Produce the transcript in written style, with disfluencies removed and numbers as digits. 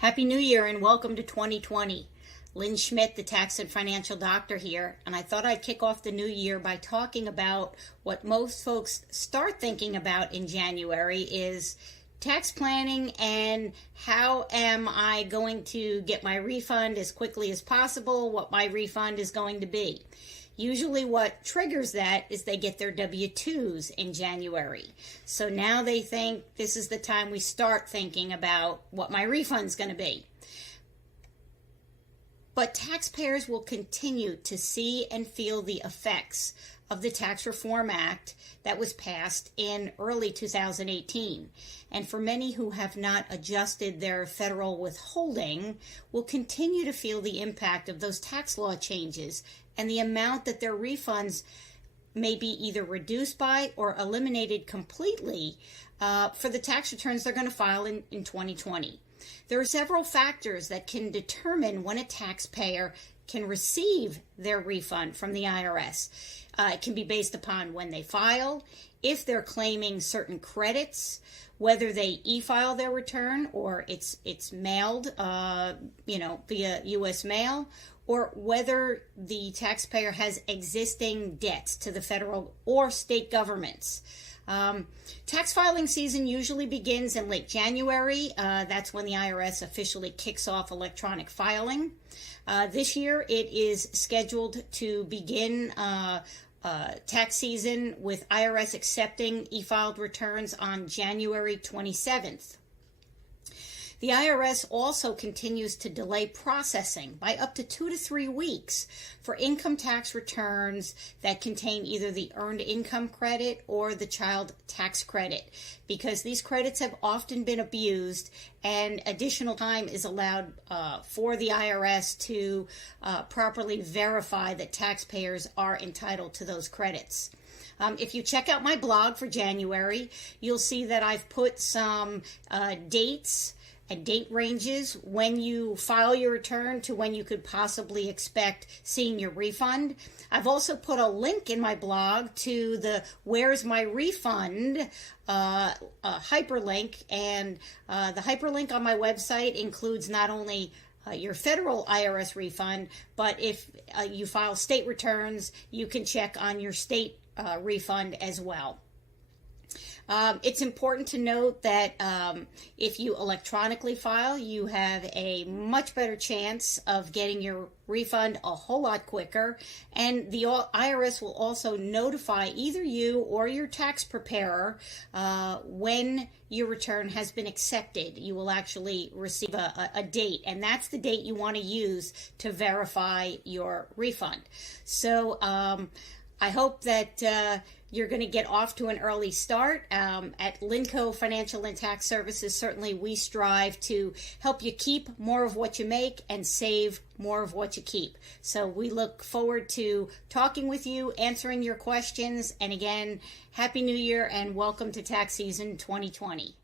Happy New Year and welcome to 2020. Lynn Schmidt, the tax and financial doctor here, and I thought I'd kick off the new year by talking about what most folks start thinking about in January is tax planning and how am I going to get my refund as quickly as possible, what my refund is going to be. Usually what triggers that is they get their W-2s in January. So now they think this is the time we start thinking about what my refund's going to be. But taxpayers will continue to see and feel the effects of the Tax Reform Act that was passed in early 2018. And for many who have not adjusted their federal withholding, will continue to feel the impact of those tax law changes and the amount that their refunds may be either reduced by or eliminated completely for the tax returns they're going to file in 2020. There are several factors that can determine when a taxpayer can receive their refund from the IRS. It can be based upon when they file, if they're claiming certain credits, whether they e-file their return or it's mailed, via U.S. mail, or whether the taxpayer has existing debts to the federal or state governments. Tax filing season usually begins in late January. That's when the IRS officially kicks off electronic filing. This year it is scheduled to begin tax season with IRS accepting e-filed returns on January 27th. The IRS also continues to delay processing by up to 2 to 3 weeks for income tax returns that contain either the earned income credit or the child tax credit, because these credits have often been abused and additional time is allowed for the IRS to properly verify that taxpayers are entitled to those credits. If you check out my blog for January, you'll see that I've put some dates and date ranges when you file your return to when you could possibly expect seeing your refund. I've also put a link in my blog to the Where's My Refund hyperlink, and the hyperlink on my website includes not only your federal IRS refund, but if you file state returns, you can check on your state refund as well. It's important to note that if you electronically file, you have a much better chance of getting your refund a whole lot quicker, and the IRS will also notify either you or your tax preparer when your return has been accepted. You will actually receive a date, and that's the date you want to use to verify your refund. So I hope that you're going to get off to an early start. At Linco Financial and Tax Services, certainly we strive to help you keep more of what you make and save more of what you keep. So we look forward to talking with you, answering your questions, and again, Happy New Year and welcome to tax season 2020.